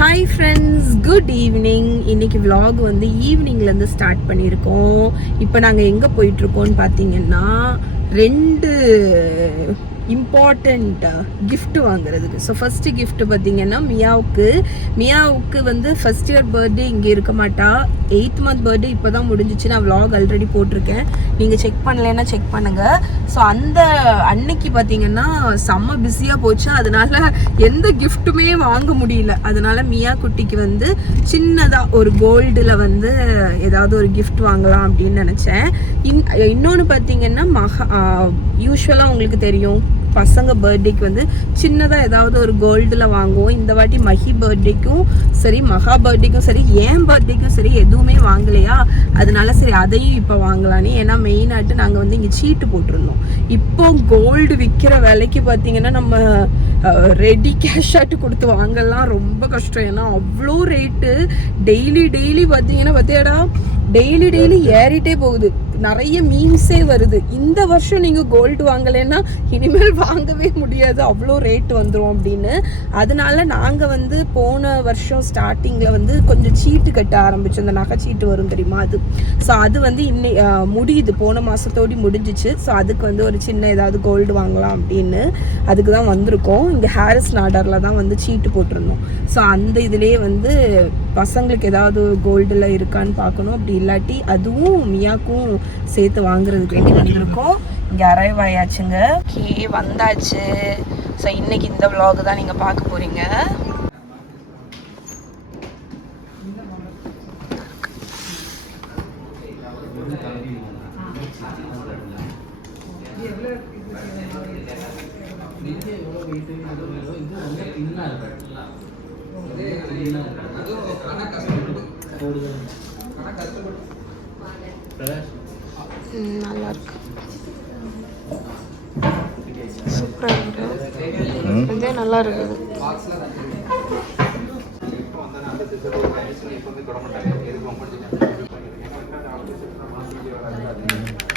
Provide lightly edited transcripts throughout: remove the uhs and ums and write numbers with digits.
Hi friends, good evening. இன்னைக்கு vlog வந்து ஈவினிங்லேருந்து start பண்ணியிருக்கோம். இப்போ நாங்கள் எங்கே போயிட்டுருக்கோம்னு பார்த்தீங்கன்னா 2 இம்பார்ட்டண்ட் கிஃப்ட் வாங்குறதுக்கு. ஸோ ஃபஸ்ட்டு கிஃப்ட் பார்த்தீங்கன்னா மியாவுக்கு வந்து ஃபஸ்ட் இயர் பர்த்டே இங்கே இருக்க மாட்டா. 8th month பர்த்டே இப்போ தான் முடிஞ்சிச்சு. நான் விலாக் ஆல்ரெடி போட்டிருக்கேன், நீங்கள் செக் பண்ணலைன்னா செக் பண்ணுங்கள். ஸோ அந்த அன்னைக்கு பார்த்தீங்கன்னா செம்ம பிஸியாக போச்சு. அதனால எந்த கிஃப்ட்டுமே வாங்க முடியல. அதனால மியா குட்டிக்கு வந்து சின்னதாக ஒரு கோல்டில் வந்து ஏதாவது ஒரு கிஃப்ட் வாங்கலாம் அப்படின்னு நினச்சேன். இன்னொன்று பார்த்தீங்கன்னா யூஸ்வலாக உங்களுக்கு தெரியும், பசங்க பர்த்டேக்கு வந்து சின்னதாக ஏதாவது ஒரு கோல்டில் வாங்குவோம். இந்த வாட்டி மஹி பர்த்டேக்கும் சரி, மகா பர்த்டேக்கும் சரி, ஏன் பர்த்டேக்கும் சரி எதுவுமே வாங்கலையா. அதனால சரி அதையும் இப்போ வாங்கலான்னு. ஏன்னா மெயினாட்டு நாங்கள் வந்து இங்கே சீட்டு போட்டிருந்தோம். இப்போ கோல்டு விற்கிற விலைக்கு பார்த்தீங்கன்னா நம்ம ரெடி கேஷாட்டு கொடுத்து வாங்கலாம் ரொம்ப கஷ்டம். ஏன்னா அவ்வளோ ரேட்டு. டெய்லி பார்த்தீங்கன்னா டெய்லி ஏறிட்டே போகுது. நிறைய மீம்ஸே வருது, இந்த வருஷம் நீங்கள் கோல்டு வாங்கலைன்னா இனிமேல் வாங்கவே முடியாது, அவ்வளோ ரேட் வந்துடும் அப்படின்னு. அதனால நாங்கள் வந்து போன வருஷம் ஸ்டார்டிங்கில் வந்து கொஞ்சம் சீட்டு கட்ட ஆரம்பித்தோம். அந்த நகைச்சீட்டு வரும் தெரியுமா, அது. ஸோ அது வந்து முடியுது, போன மாதத்தோடு முடிஞ்சிச்சு. ஸோ அதுக்கு வந்து ஒரு சின்ன ஏதாவது கோல்டு வாங்கலாம் அப்படின்னு அதுக்கு தான் வந்திருக்கோம். இங்கே ஹாரிஸ் நாடாரில் தான் வந்து சீட்டு போட்டிருந்தோம். ஸோ அந்த இதுலேயே வந்து பசங்களுக்கு ஏதாவது கோல்டில் இருக்கான்னு பார்க்கணும். அப்படி இல்லாட்டி அதுவும் மியாக்கும் சேர்த்து வாங்குறதுக்கு வேண்டி வந்திருக்கோம். இங்கே அரைவ் ஆயாச்சுங்க. ஓகே, வந்தாச்சு. ஸோ இன்னைக்கு இந்த விலாக் தான் நீங்கள் பார்க்க போகிறீங்க. நல்லா இருக்கு, சூப்பராக இருக்கு, இதே நல்லா இருக்குது.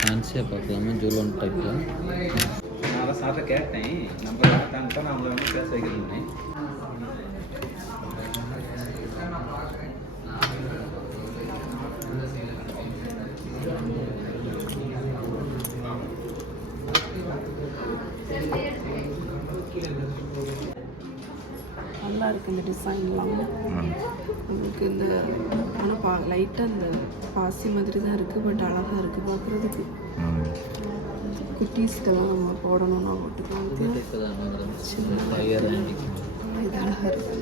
ஃபேன்சியாக பார்க்கலாமா ஜூலோன் டைப்பில். நான் அதை சார்ட்ட கேட்டேன், நம்ம தான் நான் அவங்கள வந்து பேச வைக்கிறேன். நல்லா இருக்குது இந்த டிசைன்லாம். உங்களுக்கு இந்த ஆனால் லைட்டாக இந்த பாசி மாதிரி தான் இருக்குது, பட் அழகாக இருக்குது பார்க்குறதுக்கு. குட்டீஸ்க்கெல்லாம் நம்ம போடணும்னா போட்டுக்கலாம். இது அழகாக இருக்குது.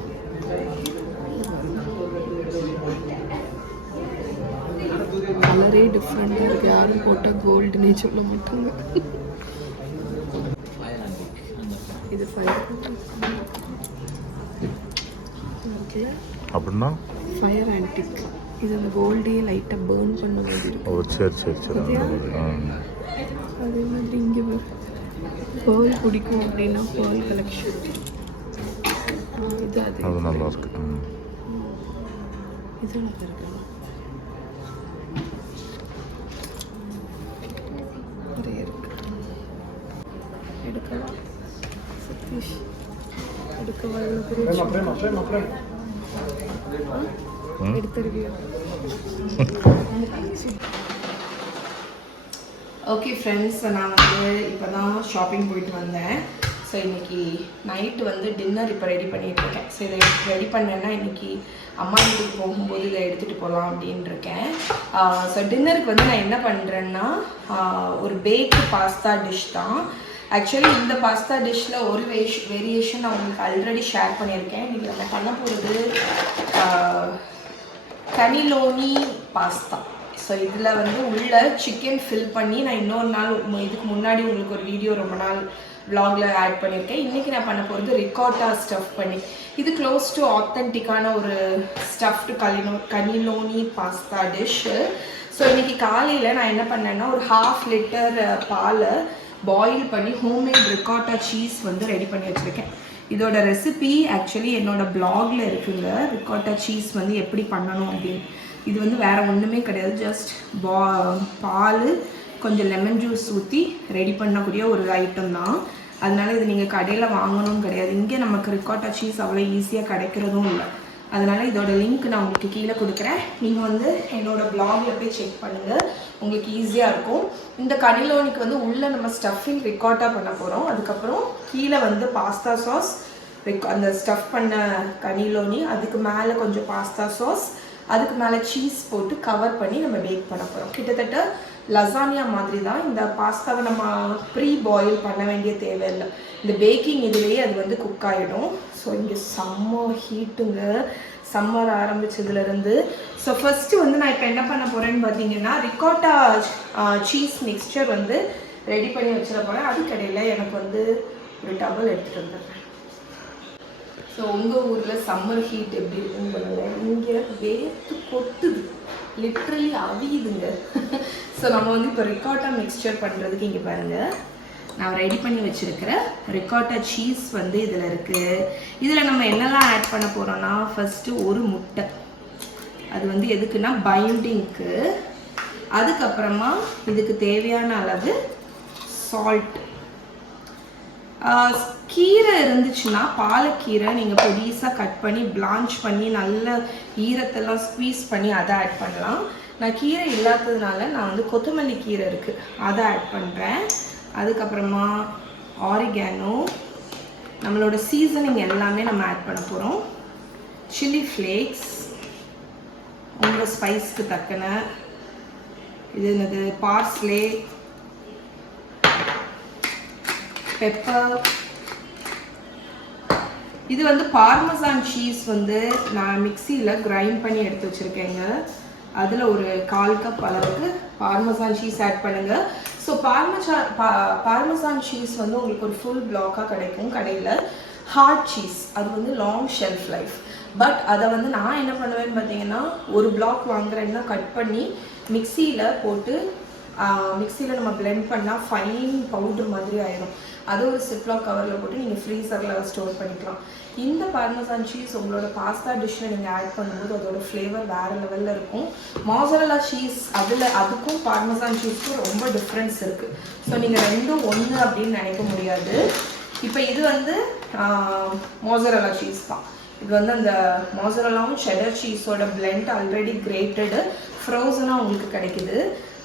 கலரே டிஃப்ரெண்ட்டாக இருக்குது. யாரும் போட்டால் கோல்டுன்னே சொல்ல மாட்டாங்க. இது 5 அப்படின்னா ஃபயர் ஆன்டிக். இது அந்த கோல்டையே லைட்டாக பேர்ன் பண்ண மாதிரி இருக்கும். ஓ சரி. அதே மாதிரி இங்கே பேர்ல் பிடிக்கும் அப்படின்னா பேர்ல் கலெக்ஷன் இது அது நல்லா இருக்கு. இது நல்லா இருக்கு. நிறைய இருக்கு, எடுக்கலாம். சதீஷ் எடுக்கவா? எடுத்துருவியா? ஓகே ஃப்ரெண்ட்ஸ், நான் வந்து இப்போ தான் ஷாப்பிங் போயிட்டு வந்தேன். ஸோ இன்றைக்கி நைட்டு வந்து டின்னர் இப்போ ரெடி பண்ணிகிட்ருக்கேன். ஸோ இதை ரெடி பண்ணேன்னா இன்றைக்கி அம்மா வீட்டுக்கு போகும்போது இதை எடுத்துகிட்டு போகலாம் அப்படின்னு இருக்கேன். ஸோ டின்னருக்கு வந்து நான் என்ன பண்ணுறேன்னா ஒரு பேக்கு பாஸ்தா டிஷ் தான். ஆக்சுவலி இந்த பாஸ்தா டிஷ்ஷில் ஒரு வேரியேஷன் நான் உங்களுக்கு ஆல்ரெடி ஷேர் பண்ணியிருக்கேன். இன்றைக்கி நம்ம பண்ண போகிறது கனிலோனி பாஸ்தா. ஸோ இதில் வந்து உள்ள சிக்கன் ஃபில் பண்ணி நான் இன்னொரு நாள் இதுக்கு முன்னாடி உங்களுக்கு ஒரு வீடியோ ரொம்ப நாள் vlogல ஆட் பண்ணியிருக்கேன். இன்றைக்கி நான் பண்ண போகிறது ரிகாட்டா ஸ்டஃப் பண்ணி. இது க்ளோஸ் டு ஆத்தென்டிக்கான ஒரு ஸ்டஃப்டு கனிலோனி பாஸ்தா டிஷ்ஷு. ஸோ இன்றைக்கி காலையில் நான் என்ன பண்ணேன்னா ஒரு 1/2 லிட்டர் பாலை பாயில் பண்ணி ஹோம்மேட் ரிகாட்டா சீஸ் வந்து ரெடி பண்ணி வச்சுருக்கேன். இதோட ரெசிபி ஆக்சுவலி என்னோட பிளாகில் இருக்குங்க. ரிகாட்டா சீஸ் வந்து எப்படி பண்ணணும் அப்படின்னு. இது வந்து வேறு ஒன்றுமே கிடையாது, ஜஸ்ட் பால் கொஞ்சம் லெமன் ஜூஸ் ஊற்றி ரெடி பண்ணக்கூடிய ஒரு ஐட்டம் தான். அதனால இது நீங்கள் கடையில் வாங்கணும்னு கிடையாது. இங்கே நமக்கு ரிகாட்டா சீஸ் அவ்வளோ ஈஸியாக கிடைக்கிறதும் இல்லை. அதனால் இதோட லிங்க் நான் உங்களுக்கு கீழே கொடுக்குறேன். நீங்கள் வந்து என்னோடய ப்ளாகில் போய் செக் பண்ணுங்கள், உங்களுக்கு ஈஸியாக இருக்கும். இந்த கனிலோனிக்கு வந்து உள்ளே நம்ம ஸ்டஃபிங் ரிகாட்டா பண்ண போகிறோம். அதுக்கப்புறம் கீழே வந்து பாஸ்தா சாஸ், அந்த ஸ்டஃப் பண்ண கனிலோனி, அதுக்கு மேலே கொஞ்சம் பாஸ்தா சாஸ், அதுக்கு மேலே சீஸ் போட்டு கவர் பண்ணி நம்ம பேக் பண்ண போகிறோம். கிட்டத்தட்ட லசானியா மாதிரி தான். இந்த பாஸ்தாவை நம்ம ப்ரீ பாயில் பண்ண வேண்டிய தேவையில்லை. இந்த பேக்கிங் இதுலேயே அது வந்து குக் ஆகிடும். ஸோ இங்கே செம்ம ஹீட்டுங்க, சம்மர் ஆரம்பிச்சதுலேருந்து. ஸோ ஃபஸ்ட்டு வந்து நான் இப்போ என்ன பண்ண போகிறேன்னு பார்த்தீங்கன்னா, ரிகாட்டா சீஸ் மிக்ஸ்சர் வந்து ரெடி பண்ணி வச்சிட போகிறேன். அதுக்கடையில் எனக்கு வந்து ஒரு டபுள் எடுத்துகிட்டு வந்துடுறேன். ஸோ உங்கள் ஊரில் சம்மர் ஹீட் எப்படி இருக்குன்னு பண்ணுங்கள். இங்கே வேர்த்து கொட்டுது, லிட்ரலி அவியுதுங்க. ஸோ நம்ம வந்து இப்போ ரிகாட்டா மிக்ஸ்சர் பண்ணுறதுக்கு இங்கே பாருங்கள், நான் ரெடி பண்ணி வச்சுருக்கிற ரிகாட்டா சீஸ் வந்து இதில் இருக்குது. இதில் நம்ம என்னெல்லாம் ஆட் பண்ண போகிறோன்னா, ஃபஸ்ட்டு ஒரு முட்டை, அது வந்து எதுக்குன்னா பைண்டிங்க்கு. அதுக்கப்புறமா இதுக்கு தேவையான அளவு சால்ட். கீரை இருந்துச்சுன்னா பாலக்கீரை நீங்கள் பொடிசாக கட் பண்ணி பிளான்ச் பண்ணி நல்ல ஈரத்தெல்லாம் ஸ்க்வீஸ் பண்ணி அதை ஆட் பண்ணலாம். நான் கீரை இல்லாததுனால நான் வந்து கொத்தமல்லி கீரை இருக்குது, அதை ஆட் பண்ணுறேன். அதுக்கப்புறமா ஆரிகானோ, நம்மளோட சீசனிங் எல்லாமே நம்ம ஆட் பண்ண போகிறோம். சில்லி ஃப்ளேக்ஸ் உங்கள் ஸ்பைஸ்க்கு தக்கன, இது என்னது பார்ஸ்லே, பெப்பர். இது வந்து பார்மசான் சீஸ் வந்து நான் மிக்சியில் கிரைண்ட் பண்ணி எடுத்து வச்சுருக்கேங்க. அதில் ஒரு 1/4 கப் அளவுக்கு பார்மசான் சீஸ் ஆட் பண்ணுங்கள். ஸோ பார்மசான் சீஸ் வந்து உங்களுக்கு ஒரு ஃபுல் பிளாக்காக கிடைக்கும் கடையில். ஹார்ட் சீஸ் அது வந்து லாங் ஷெல்ஃப் லைஃப். பட் அதை வந்து நான் என்ன பண்ணுவேன்னு பார்த்தீங்கன்னா, ஒரு பிளாக் வாங்குறேன்னா கட் பண்ணி மிக்சியில் போட்டு மிக்சியில் நம்ம பிளெண்ட் பண்ணால் ஃபைன் பவுடர் மாதிரி ஆயிடும். அது ஒரு சிப்லாக் கவரில் போட்டு நீங்கள் ஃப்ரீசரில் ஸ்டோர் பண்ணிக்கலாம். இந்த பார்மசான் சீஸ் உங்களோட பாஸ்தா டிஷ்ஷில் நீங்கள் ஆட் பண்ணும்போது அதோட ஃப்ளேவர் வேறு லெவலில் இருக்கும். மோசரல்லா சீஸ் அதுக்கும் பார்மசான் சீஸ்க்கும் ரொம்ப டிஃப்ரென்ஸ் இருக்குது. ஸோ நீங்கள் ரெண்டும் ஒன்று அப்படின்னு நினைக்க முடியாது. இப்போ இது வந்து மோசரல்லா சீஸ் தான். இது வந்து அந்த மோசரல்லாவும் செடர் சீஸோட பிளெண்ட் ஆல்ரெடி கிரேட்டடு ஃப்ரோசனாக உங்களுக்கு கிடைக்குது.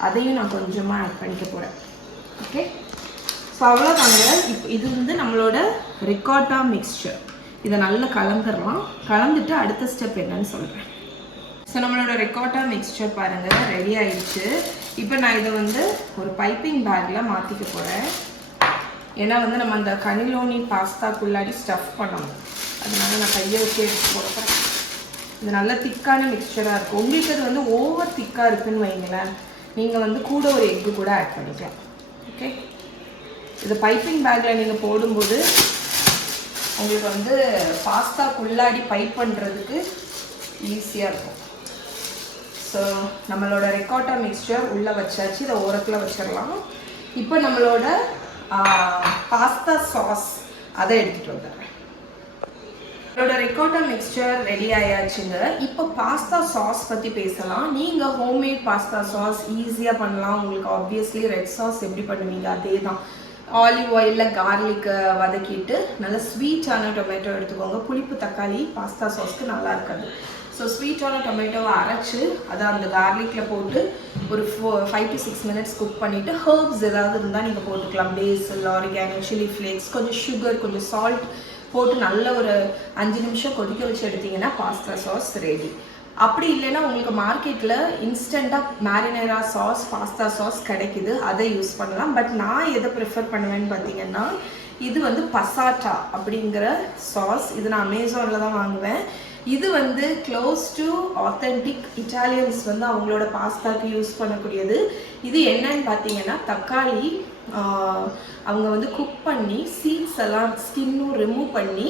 அதையும் நான் கொஞ்சமாக ஆட் பண்ணிக்க போகிறேன். ஓகே, ஸோ அவ்வளோதாங்க. இப்போ இது வந்து நம்மளோட ரிகாட்டா மிக்ஸ்சர். இதை நல்லா கலந்துடலாம். கலந்துட்டு அடுத்த ஸ்டெப் என்னன்னு சொல்கிறேன். ஸோ நம்மளோட ரிகாட்டா மிக்ஸ்சர் பாருங்கள் ரெடி ஆயிடுச்சு. இப்போ நான் இதை வந்து ஒரு பைப்பிங் பேக்கில் மாற்றிக்க போகிறேன். ஏன்னா வந்து நம்ம அந்த கனிலோனி பாஸ்தாக்குள்ளாடி ஸ்டஃப் பண்ணணும். அதனால நான் கையை வச்சு எடுத்து போடுறேன். இது நல்ல திக்கான மிக்ஸ்சராக இருக்கும். உங்களுக்கு அது வந்து ஓவர் திக்காக இருக்குதுன்னு வைங்களேன், நீங்கள் வந்து கூட ஒரு எக்கு கூட ஆட் பண்ணிக்கலாம். ஓகே, இது பைப்பிங் பேக்கில் நீங்கள் போடும்போது உங்களுக்கு வந்து பாஸ்தாக்குள்ளாடி பைப் பண்ணுறதுக்கு ஈஸியாக இருக்கும். ஸோ நம்மளோட ரிகாட்டா மிக்ஸ்சர் உள்ளே வச்சாச்சு. இதை ஓரத்தில் வச்சிடலாம். இப்போ நம்மளோட பாஸ்தா சாஸ் அதை எடுத்துகிட்டு வந்துடுறேன். நம்மளோட ரிகாட்டா மிக்ஸ்சர் ரெடி ஆயாச்சுங்க. இப்போ பாஸ்தா சாஸ் பற்றி பேசலாம். நீங்கள் ஹோம்மேட் பாஸ்தா சாஸ் ஈஸியாக பண்ணலாம். உங்களுக்கு ஆப்வியஸ்லி ரெட் சாஸ் எப்படி பண்ணுவீங்க அதே தான். ஆலிவ் ஆயிலில் கார்லிக்கை வதக்கிட்டு நல்ல ஸ்வீட்டான டொமேட்டோ எடுத்துக்கோங்க. புளிப்பு தக்காளி பாஸ்தா சாஸ்க்கு நல்லா இருக்காது. ஸோ ஸ்வீட்டான டொமேட்டோவை அரைச்சி அதை அந்த கார்லிக்கில் போட்டு ஒரு 5 to 6 மினிட்ஸ் குக் பண்ணிவிட்டு ஹர்ப்ஸ் ஏதாவது இருந்தால் நீங்கள் போட்டுக்கலாம். பேசில், ஆரிகானோ, சில்லி ஃப்ளேக்ஸ், கொஞ்சம் சுகர், கொஞ்சம் சால்ட் போட்டு நல்ல ஒரு 5 நிமிஷம் கொதிக்க வச்சு எடுத்திங்கன்னா பாஸ்தா சாஸ் ரெடி. அப்படி இல்லைன்னா உங்களுக்கு மார்க்கெட்டில் இன்ஸ்டண்ட்டாக மேரினேரா சாஸ், பாஸ்தா சாஸ் கிடைக்குது, அதை யூஸ் பண்ணலாம். பட் நான் எதை ப்ரிஃபர் பண்ணுவேன்னு பார்த்தீங்கன்னா, இது வந்து பசாட்டா அப்படிங்கிற சாஸ். இது நான் அமேசானில் தான் வாங்குவேன். இது வந்து க்ளோஸ் டு ஆத்தென்டிக் இட்டாலியன்ஸ் வந்து அவங்களோட பாஸ்தாக்கு யூஸ் பண்ணக்கூடியது. இது என்னன்னு பார்த்தீங்கன்னா, தக்காளி அவங்க வந்து குக் பண்ணி சீட்ஸ் எல்லாம் ஸ்கின்னும் ரிமூவ் பண்ணி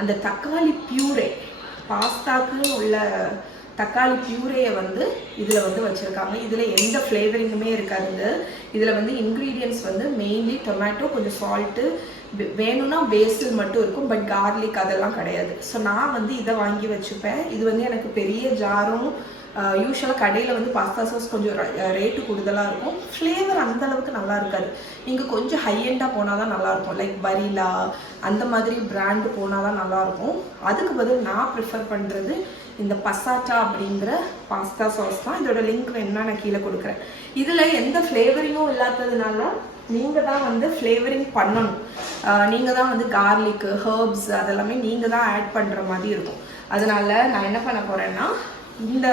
அந்த தக்காளி பியூரே, பாஸ்தாக்கு உள்ள தக்காளி பியூரேயை வந்து இதில் வந்து வச்சுருக்காங்க. இதில் எந்த ஃப்ளேவரிங்குமே இருக்காதுங்க. இதில் வந்து இன்க்ரீடியன்ட்ஸ் வந்து மெயின்லி டொமேட்டோ, கொஞ்சம் சால்ட்டு, வேணும்னா பேசில் மட்டும் இருக்கும். பட் கார்லிக் அதெல்லாம் கிடையாது. ஸோ நான் வந்து இதை வாங்கி வச்சுப்பேன். இது வந்து எனக்கு பெரிய ஜாரும் யூஸ்வலாக கடையில் வந்து பாஸ்தா சாஸ் கொஞ்சம் ரேட்டு கூடுதலாக இருக்கும், ஃப்ளேவர் அந்தளவுக்கு நல்லா இருக்காது. நீங்கள் கொஞ்சம் ஹையெண்டாக போனால் தான் நல்லாயிருக்கும், லைக் பரீலா அந்த மாதிரி பிராண்டு போனால் தான் நல்லாயிருக்கும். அதுக்கு பதில் நான் ப்ரிஃபர் பண்ணுறது இந்த பசாட்டா அப்படிங்கிற பாஸ்தா சாஸ் தான். இதோட லிங்க் வேணும்னா நான் கீழே கொடுக்குறேன். இதில் எந்த ஃப்ளேவரிங்கும் இல்லாததுனால நீங்கள் தான் வந்து ஃப்ளேவரிங் பண்ணணும். நீங்கள் தான் வந்து கார்லிக்கு, ஹர்ப்ஸ் அதெல்லாமே நீங்கள் தான் ஆட் பண்ணுற மாதிரி இருக்கும். அதனால் நான் என்ன பண்ண போகிறேன்னா இந்த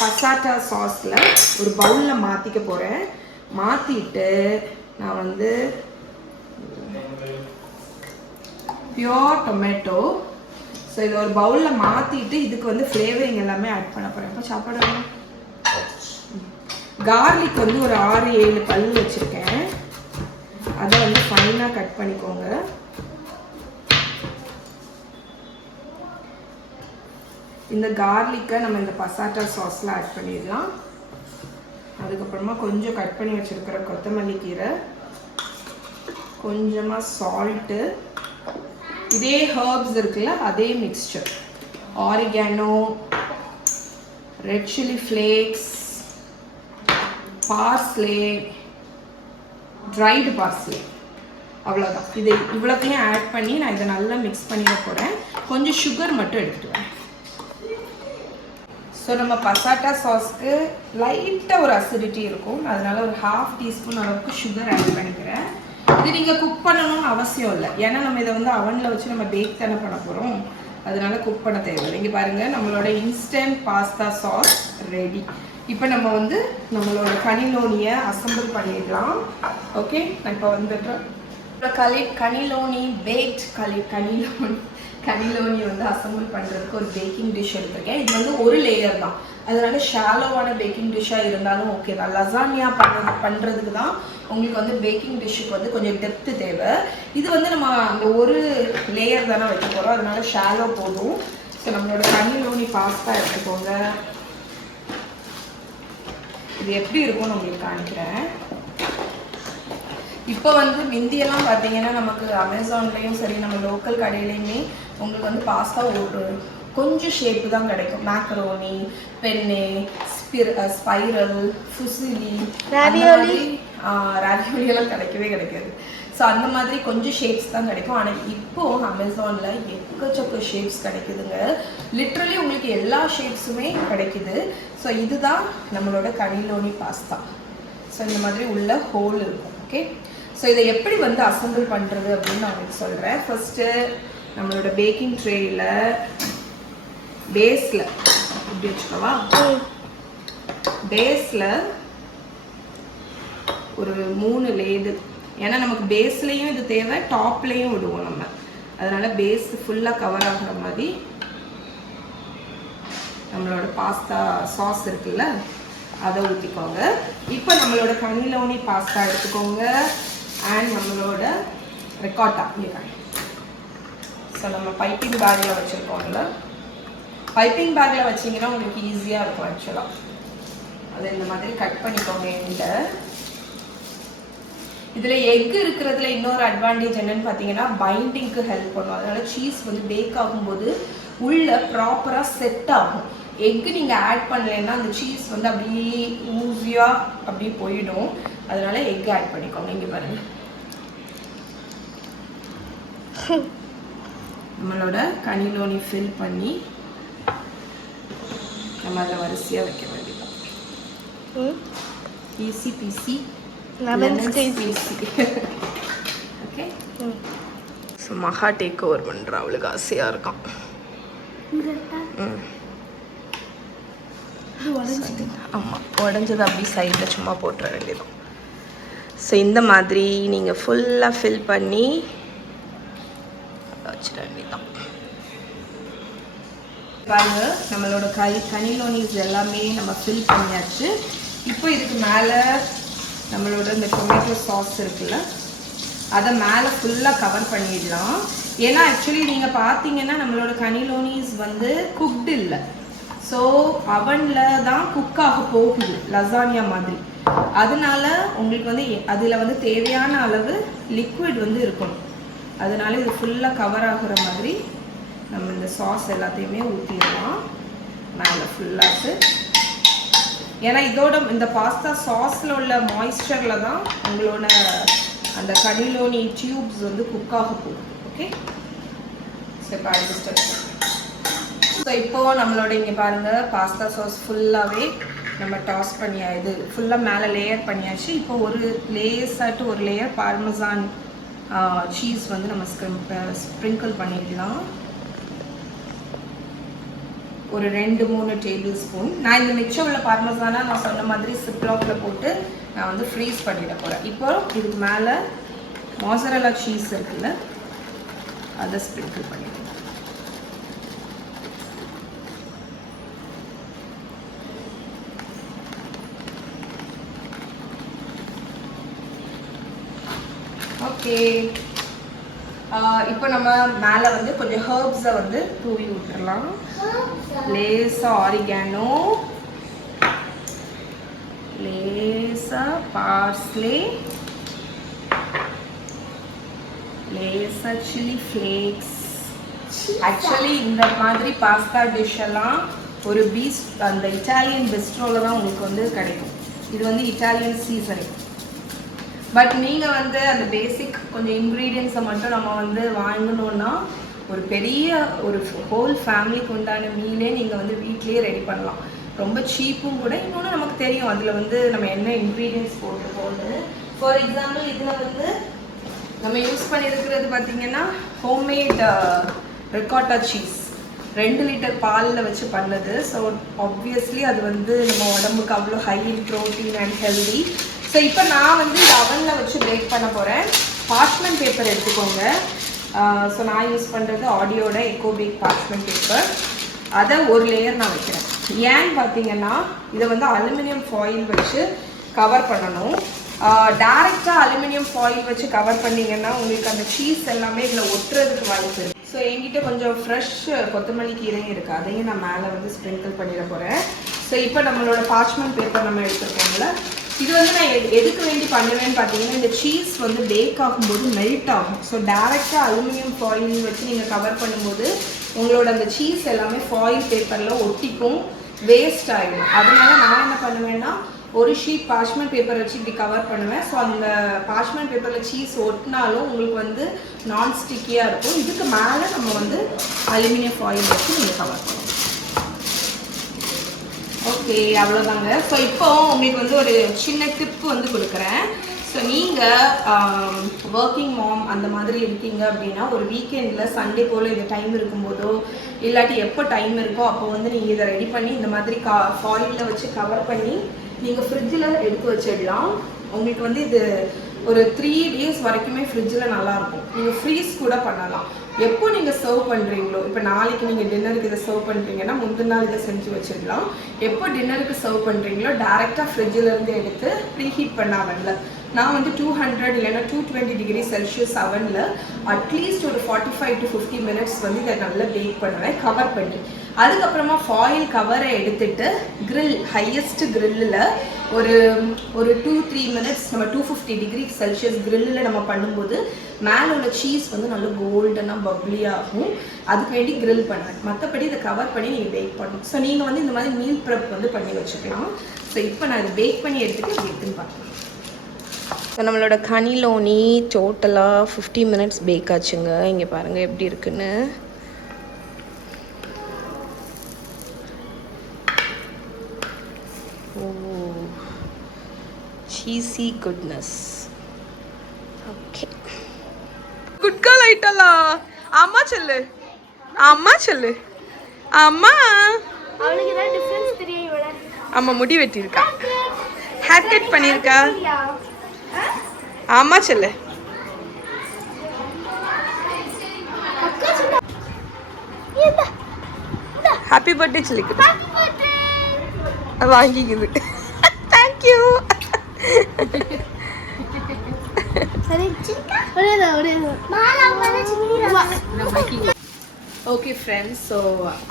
பசாட்டா சாஸில் ஒரு பவுலில் மாற்றிக்க போகிறேன். மாற்றிட்டு நான் வந்து பியோர் டொமேட்டோ, ஸோ இதை ஒரு பவுலில் மாற்றிட்டு இதுக்கு வந்து ஃப்ளேவரிங் எல்லாமே ஆட் பண்ண போகிறேன். இப்போ சாப்பாடு கார்லிக் வந்து ஒரு 6-7 பல் வச்சுருக்கேன், அதை வந்து ஃபைனாக கட் பண்ணிக்கோங்க. இந்த கார்லிக்கை நம்ம இந்த பசாட்டா சாஸில் ஆட் பண்ணிடலாம். அதுக்கப்புறமா கொஞ்சம் கட் பண்ணி வச்சுருக்கிற கொத்தமல்லி கீரை, கொஞ்சமாக சால்ட்டு, இதே ஹர்ப்ஸ் இருக்குல்ல அதே mixture, oregano, red chilli flakes, parsley, dried parsley, அவ்வளோதான். இது இவ்வளோத்தையும் ஆட் பண்ணி நான் இதை நல்லா மிக்ஸ் பண்ணிட போகிறேன். கொஞ்சம் சுகர் மட்டும் எடுத்துகிட்டு வரேன். ஸோ நம்ம பசாட்டா சாஸ்க்கு லைட்டாக ஒரு அசிடிட்டி இருக்கும், அதனால் ஒரு 1/2 டீஸ்பூன் அளவுக்கு சுகர் ஆட் பண்ணிக்கிறேன். இது நீங்கள் குக் பண்ணணும்னு அவசியம் இல்லை, ஏன்னா நம்ம இதை வந்து அவனில் வச்சு நம்ம பேக் தானே பண்ண போகிறோம், அதனால குக் பண்ண தேவையில்லை. இங்கே பாருங்கள், நம்மளோட இன்ஸ்டன்ட் பாஸ்தா சாஸ் ரெடி. இப்போ நம்ம வந்து நம்மளோட கனிலோனியை அசம்பிள் பண்ணிடலாம். ஓகே, நான் இப்போ வந்துடுறேன். கனிலோனி பேக்ட் கனிலோனி வந்து அசம்பிள் பண்ணுறதுக்கு ஒரு பேக்கிங் டிஷ் எடுத்திருக்கேன். இது வந்து ஒரு லேயர் தான், அதனால ஷாலோவான பேக்கிங் டிஷ்ஷாக இருந்தாலும் ஓகே தான். லசானியா பண்ணுறதுக்கு தான் உங்களுக்கு வந்து பேக்கிங் டிஷ்ஷுக்கு வந்து கொஞ்சம் டெப்த்து தேவை. இது வந்து நம்ம அந்த ஒரு லேயர் தானே வைக்க போகிறோம், அதனால ஷாலோ போதும். ஸோ நம்மளோட கனிலோனி பாஸ்தா எடுத்துக்கோங்க. இது எப்படி இருக்கும்னு உங்களுக்கு காணிக்கிறேன். இப்போ வந்து மிந்தியெல்லாம் பார்த்தீங்கன்னா நமக்கு அமேசான்லேயும் சரி நம்ம லோக்கல் கடையிலையுமே உங்களுக்கு வந்து பாஸ்தா ஒரு கொஞ்சம் ஷேப்பு தான் கிடைக்கும். மேக்ரோனி, பென்னே, ஸ்பைரல், ஃபுசிலி, ராவியோலியெல்லாம் கிடைக்கவே கிடைக்காது. ஸோ அந்த மாதிரி கொஞ்சம் ஷேப்ஸ் தான் கிடைக்கும். ஆனால் இப்போது அமேசானில் எக்கச்சக்க ஷேப்ஸ் கிடைக்குதுங்க, லிட்ரலி உங்களுக்கு எல்லா ஷேப்ஸுமே கிடைக்குது. ஸோ இதுதான் நம்மளோட கனிலோனி பாஸ்தா. ஸோ இந்த மாதிரி உள்ள ஹோல் இருக்கும். ஓகே, ஸோ இதை எப்படி வந்து அசம்பிள் பண்ணுறது அப்படின்னு நான் உங்களுக்கு சொல்கிறேன். ஃபஸ்ட்டு நம்மளோட பேக்கிங் ட்ரேயில் பேஸில் இப்படி வச்சுக்கவா, பேஸில் ஒரு 3 லேயர், ஏன்னா நமக்கு பேஸ்லேயும் இது தேவை, டாப்லேயும் விடுவோம் நம்ம, அதனால் பேஸ் ஃபுல்லாக கவர் ஆகிற மாதிரி நம்மளோட பாஸ்தா சாஸ் இருக்குல்ல அதை ஊற்றிக்கோங்க. இப்போ நம்மளோட கனிலோனி பாஸ்தா எடுத்துக்கோங்க அண்ட் நம்மளோட ரெக்காட்டா இங்கே. ஸோ நம்ம பைப்பிங் பேக்கில் வச்சுருக்கோம்ல, பைப்பிங் பேக்கில் வச்சிங்கன்னா உங்களுக்கு ஈஸியாக இருக்கும் ஆக்சுவலாக. அதை இந்த மாதிரி கட் பண்ணிக்கோங்க. இதில் எக் இருக்கிறதுல இன்னொரு அட்வான்டேஜ் என்னன்னு பார்த்தீங்கன்னா பைண்டிங்க்கு ஹெல்ப் பண்ணும். அதனால சீஸ் வந்து பேக் ஆகும்போது உள்ள ப்ராப்பராக செட் ஆகும். எக்கு நீங்கள் ஆட் பண்ணலைன்னா அந்த சீஸ் வந்து அப்படியே ஊஸியாக அப்படியே போயிடும், அதனால எக் ஆட் பண்ணிக்கோங்க. இங்கே பாருங்கள், நம்மளோட கனிலோனி ஃபில் பண்ணி நம்ம அதில் வரிசையாக வைக்க வேண்டியதான். Easy PC okay. ஸோ மகா டேக் ஓவர் பண்ணுற அவளுக்கு ஆசையாக இருக்கான். ஆமாம், உடஞ்சது அப்படி சைடில் சும்மா போட்டுற வேண்டியதான். ஸோ இந்த மாதிரி நீங்கள் ஃபுல்லாக ஃபில் பண்ணி வச்சிட வேண்டியதான். பாருங்க, நம்மளோட கனிலோனிஸ் எல்லாமே நம்ம ஃபில் பண்ணியாச்சு. இப்போ இதுக்கு மேலே நம்மளோட இந்த டொமேட்டோ சாஸ் இருக்குல்ல அதை மேலே ஃபுல்லாக கவர் பண்ணிடலாம். ஏன்னா ஆக்சுவலி நீங்கள் பார்த்தீங்கன்னா நம்மளோட கனிலோனிஸ் வந்து குக்டு இல்லை, ஸோ அவனில் தான் குக் ஆக போகுது லசானியா மாதிரி. அதனால உங்களுக்கு வந்து அதில் வந்து தேவையான அளவு லிக்விட் வந்து இருக்கணும். அதனால இது ஃபுல்லாக கவர் ஆகுற மாதிரி நம்ம இந்த சாஸ் எல்லாத்தையுமே ஊற்றிடலாம் மேலே ஃபுல்லாக. ஏன்னா இதோட இந்த பாஸ்தா சாஸில் உள்ள மாய்ஸ்சரில் தான் உங்களோட அந்த கனிலோனி டியூப்ஸ் வந்து குக் ஆக போகும். ஓகே, ஸோ இப்போ அடுத்த ஸ்டெப். ஸோ இப்போது நம்மளோட இங்கே பாருங்கள் பாஸ்தா சாஸ் ஃபுல்லாகவே நம்ம டாஸ் பண்ணியா இது ஃபுல்லாக மேலே லேயர் பண்ணியாச்சு. இப்போ ஒரு லேஸாட்டு ஒரு லேயர் பார்மசான் சீஸ் வந்து நம்ம ஸ்ப்ரிங்கிள் பண்ணிடலாம். ஒரு 2-3 டேபிள் ஸ்பூன். நான் இந்த மிச்சம் உள்ள பார்மசானா நான் சொன்ன மாதிரி சிப்லாக்கில் போட்டு நான் வந்து ஃப்ரீஸ் பண்ணிட போகிறேன். இப்போ இதுக்கு மேலே மோசரல்லா சீஸ் இருக்குல்ல, அதை ஸ்ப்ரிங்கிள் பண்ணிடுறேன். ஓகே, இப்போ நம்ம மேலே வந்து கொஞ்சம் ஹர்ப்ஸை வந்து தூவி விட்டுறலாம். லேசா ஆரிகானோ, லேசா பார்ஸ்லே, லேசா சில்லி ஃப்ளேக்ஸ். ஆக்சுவலி இந்த மாதிரி பாஸ்தா டிஷ் எல்லாம் ஒரு அந்த இட்டாலியன் பிஸ்ட்ரோவில் தான் உங்களுக்கு வந்து கிடைக்கும். இது வந்து இட்டாலியன் சீசனிங். பட் நீங்கள் வந்து அந்த பேசிக் கொஞ்சம் இன்க்ரீடியன்ஸை மட்டும் நம்ம வந்து வாங்கணுன்னா ஒரு பெரிய ஒரு ஹோல் ஃபேமிலிக்கு உண்டான மீலே நீங்கள் வந்து வீட்லேயே ரெடி பண்ணலாம். ரொம்ப சீப்பும் கூட. இன்னொன்று நமக்கு தெரியும் அதில் வந்து நம்ம என்ன இன்க்ரீடியன்ஸ் போட்டுருக்கோன்னு. ஃபார் எக்ஸாம்பிள் இதில் வந்து நம்ம யூஸ் பண்ணியிருக்கிறது பார்த்திங்கன்னா ஹோம்மேட் ரிகாட்டா சீஸ் 2 லிட்டர் பாலில் வச்சு பண்ணது. ஸோ ஆப்வியஸ்லி அது வந்து நம்ம உடம்புக்கு அவ்வளோ high in protein and healthy. So இப்போ நான் வந்து இந்த அவனில் வச்சு பேக் பண்ண போகிறேன். பார்ச்மெண்ட் பேப்பர் எடுத்துக்கோங்க. ஸோ நான் யூஸ் பண்ணுறது ஆடியோட எக்கோ பேக் பார்ச்மெண்ட் பேப்பர். அதை ஒரு லேயர் நான் வைக்கிறேன். ஏன்னு பார்த்தீங்கன்னா இதை வந்து அலுமினியம் ஃபாயில் வச்சு கவர் பண்ணணும். டைரெக்டாக அலுமினியம் ஃபாயில் வச்சு கவர் பண்ணிங்கன்னா உங்களுக்கு அந்த சீஸ் எல்லாமே இதில் ஒட்டுறதுக்கு வாய்ப்பு இருக்குது. ஸோ என்கிட்ட கொஞ்சம் ஃப்ரெஷ் கொத்தமல்லி கீரையும் இருக்குது, அதையும் நான் மேலே வந்து ஸ்ப்ரிங்கிள் பண்ணிட போகிறேன். ஸோ இப்போ நம்மளோட பார்ச்மெண்ட் பேப்பர் நம்ம எடுத்துருக்கோம்ல, இது வந்து நான் எதுக்கு வேண்டி பண்ணுவேன்னு பார்த்தீங்கன்னா இந்த சீஸ் வந்து பேக் ஆகும்போது மெல்ட் ஆகும். ஸோ டேரெக்டாக அலுமினியம் ஃபாயில் வச்சு நீங்கள் கவர் பண்ணும்போது உங்களோட அந்த சீஸ் எல்லாமே ஃபாயில் பேப்பரில் ஒட்டிக்கும், வேஸ்ட் ஆகிடும். அதனால நான் என்ன பண்ணுவேன்னா ஒரு ஷீட் பார்ச்மெண்ட் பேப்பர் வச்சு இப்படி கவர் பண்ணுவேன். ஸோ அந்த பார்ச்மெண்ட் பேப்பரில் சீஸ் ஒட்டினாலும் உங்களுக்கு வந்து நான் ஸ்டிக்கியாக இருக்கும். இதுக்கு மேலே நம்ம வந்து அலுமினியம் ஃபாயில் வச்சு நீங்கள் கவர் பண்ணணும். ஓகே, அவ்வளோதாங்க. ஸோ இப்போ உங்களுக்கு வந்து ஒரு சின்ன டிப்பு வந்து கொடுக்குறேன். ஸோ நீங்கள் ஒர்க்கிங் மாம் அந்த மாதிரி இருக்கீங்க அப்படின்னா ஒரு வீக்கெண்டில் சண்டே போல் இது டைம் இருக்கும்போதோ இல்லாட்டி எப்போ டைம் இருக்கோ அப்போ வந்து நீங்கள் இதை ரெடி பண்ணி இந்த மாதிரி ஃபாயிலில் வச்சு கவர் பண்ணி நீங்கள் ஃப்ரிட்ஜில் எடுத்து வச்சிடலாம். உங்களுக்கு வந்து இது ஒரு 3 days வரைக்குமே ஃப்ரிட்ஜில் நல்லாயிருக்கும். நீங்கள் ஃப்ரீஸ் கூட பண்ணலாம். எப்போ நீங்கள் சர்வ் பண்ணுறீங்களோ, இப்போ நாளைக்கு நீங்கள் டின்னருக்கு இதை சர்வ் பண்ணுறீங்கன்னா முந்தின நாள் இதை செஞ்சு வச்சிடலாம். எப்போ டின்னருக்கு சர்வ் பண்ணுறீங்களோ டேரெக்டாக ஃப்ரிட்ஜிலேருந்து எடுத்து ப்ரீஹீட் பண்ணாங்கல்ல, நான் வந்து 200 இல்லைன்னா 220 டிகிரி செல்சியஸ் அவனில் அட்லீஸ்ட் ஒரு 45 to 50 minutes வந்து இதை நல்லா பேக் பண்ணுவேன் கவர் பண்ணி. அதுக்கப்புறமா ஃபாயில் கவரை எடுத்துட்டு கிரில் ஹையஸ்ட் கிரில்லில் ஒரு 2-3 minutes நம்ம 250 டிகிரி செல்சியஸ் கிரில்லில் நம்ம பண்ணும்போது மேலே உள்ள சீஸ் வந்து நல்லா கோல்டனாக பப்ளி ஆகும். அதுக்கு வேண்டி கிரில் பண்ணுவேன். மற்றபடி இதை கவர் பண்ணி நீங்கள் பேக் பண்ணணும். ஸோ நீங்கள் வந்து இந்த மாதிரி மீல் ப்ரெப் வந்து பண்ணி வச்சுக்கலாம். ஸோ இப்போ நான் இதை பேக் பண்ணி எடுத்துகிட்டு பேக்குன்னு பார்க்கலாம். ஸோ நம்மளோட கனிலோனி டோட்டலாக 50 minutes பேக் ஆச்சுங்க. இங்கே பாருங்கள் எப்படி இருக்குன்னு. cheesy goodness. Okay, good girl aitala amma chellu amma அவளுக்கு தான் டிஃபரன்ஸ் தெரியும். இவள அம்மா முடி வெட்டி இருக்கா, ஹேர் கட் பண்ணிருக்கா. அம்மா செல்லு ஹாப்பி பர்த்டே சொல்லிக்குது, வாங்கிக்குது. Thank you. Okay friends, so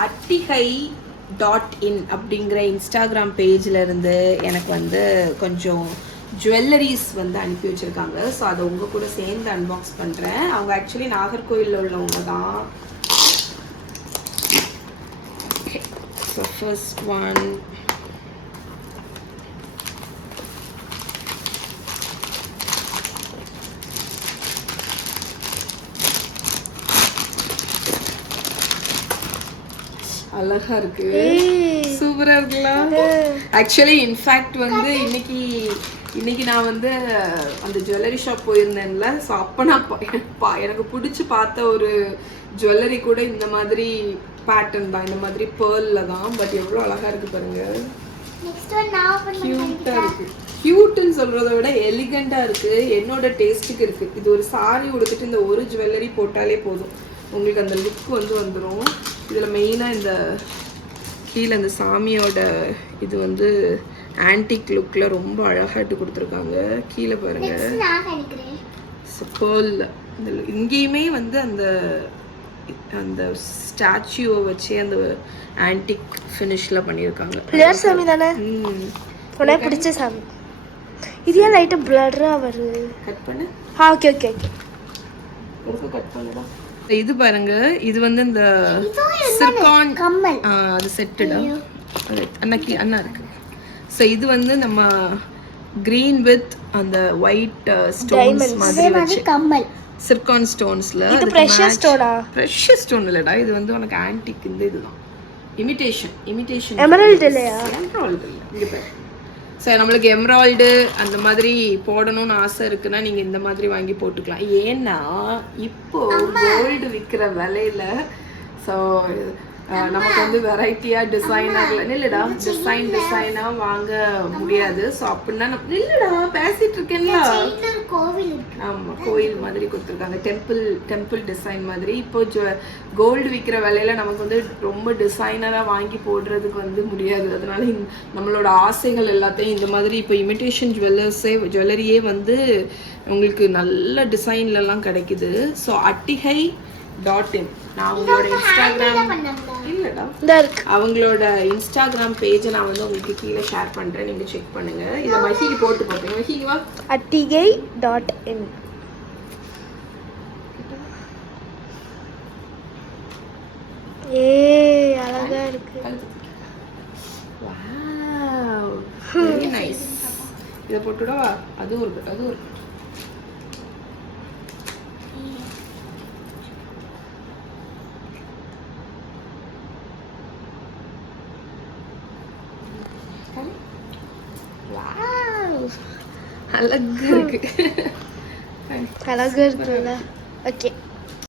attikai.in அப்படிங்கிற இன்ஸ்டாகிராம் பேஜில் இருந்து எனக்கு வந்து கொஞ்சம் ஜுவல்லரிஸ் வந்து அனுப்பி வச்சுருக்காங்க. ஸோ அதை உங்கள் கூட சேர்ந்து அன்பாக்ஸ் பண்ணுறேன். அவங்க ஆக்சுவலி நாகர்கோயிலில் உள்ளவங்க தான். ஸோ ஃபர்ஸ்ட் ஒன் அழகா இருக்கு, ஏய். சூப்பரா இருக்குல்ல. ஆக்சுவலி இன்ஃபேக்ட் வந்து இன்னைக்கு நான் வந்து அந்த ஜுவல்லரி ஷாப் போயிருந்தேன்ல, ஸோ அப்போ நான் எனக்கு பிடிச்சி பார்த்த ஒரு ஜுவல்லரி கூட இந்த மாதிரி பேட்டர்ன் தான், இந்த மாதிரி பேர்ல தான். பட் எவ்வளோ அழகா இருக்கு பாருங்க, நெக்ஸ்ட் ஒன் நான் ஓபன் கியூட்டா இருக்கு. கியூட்னு சொல்றதை விட எலிகண்டா இருக்கு, என்னோட டேஸ்ட்டுக்கு இருக்கு. இது ஒரு சாரி உடுத்திட்டு இந்த ஒரு ஜுவல்லரி போட்டாலே போதும், உங்களுக்கு அந்த லுக் வந்து வந்துடும். இதில் மெயினாக இந்த கீழே இந்த சாமியோட இது வந்து ஆன்டிக் லுக்கில் ரொம்ப அழகாட்டு கொடுத்துருக்காங்க. கீழே பாருங்க நான் நினைக்கிறேன் பேர்ல், இந்த இங்கேயுமே வந்து அந்த அந்த ஸ்டாச்சுவை வச்சு அந்த ஆன்டிக் ஃபினிஷில் பண்ணியிருக்காங்க. பிள்ளையார் சாமி தானே உனக்கு பிடிச்ச சாமி. இது ஏன் லைட்டாக பிளர்ராக வருது? கட் பண்ணு. Okay okay okay. கட் பண்ணுடா. இது பாருங்க, இது வந்து இந்த சிர்கான் கம்மல். அது செட்டுடா, அண்ணா இருக்கு. ஸோ இது வந்து நம்ம கிரீன் வித் அந்த ஒயிட் ஸ்டோன்ஸ் மாதிரி வச்சு கம்மல். சிர்கான் ஸ்டோன்ஸ்ல இது பிரஷியஸ் ஸ்டோனா? பிரஷியஸ் ஸ்டோன் இல்லடா, இது வந்து உனக்கு ஆன்டிக் இந்த இதுதான், இமிடேஷன் எமரல்ட் இல்லையா? எமரால்டு இல்லை, இங்க பாரு. ஸோ நம்மளுக்கு எம்ராய்டு அந்த மாதிரி போடணும்னு ஆசை இருக்குன்னா நீங்கள் இந்த மாதிரி வாங்கி போட்டுக்கலாம். ஏன்னா இப்போ கோல்டு விற்கிற விலையில ஸோ நமக்கு வந்து வெரைட்டியாக டிசைனாக இல்லைடா, டிசைனாக வாங்க முடியாது. ஸோ அப்படின்னா இல்லைடா பேசிட்டு இருக்கேன்ல, கோவில் இருக்கு. ஆமாம் கோயில் மாதிரி கொடுத்துருக்காங்க, டெம்பிள் டிசைன் மாதிரி. இப்போ கோல்டு விற்கிற விலையில நமக்கு வந்து ரொம்ப டிசைனராக வாங்கி போடுறதுக்கு வந்து முடியாது. அதனால நம்மளோட ஆசைகள் எல்லாத்தையும் இந்த மாதிரி இப்போ இமிடேஷன் ஜுவல்லரியே வந்து உங்களுக்கு நல்ல டிசைன்லலாம் கிடைக்குது. ஸோ attigai.in நான் அவங்களோட இன்ஸ்டாகிராம் இல்லைடா அவங்களோட இன்ஸ்டாகிராம் பேஜை நான் வந்து உங்களுக்கு கீழே ஷேர் பண்ணுறேன், நீங்கள் செக் பண்ணுங்க. இதை மஹிக்கு போட்டு பார்த்தேன். மஹிக்கு வா. attigai.in. ஏய் அழகா இருக்கு. Wow very nice. இதை போட்டுடவா? அதுவும் இருக்கு. அழகா இருக்குல்ல. ஓகே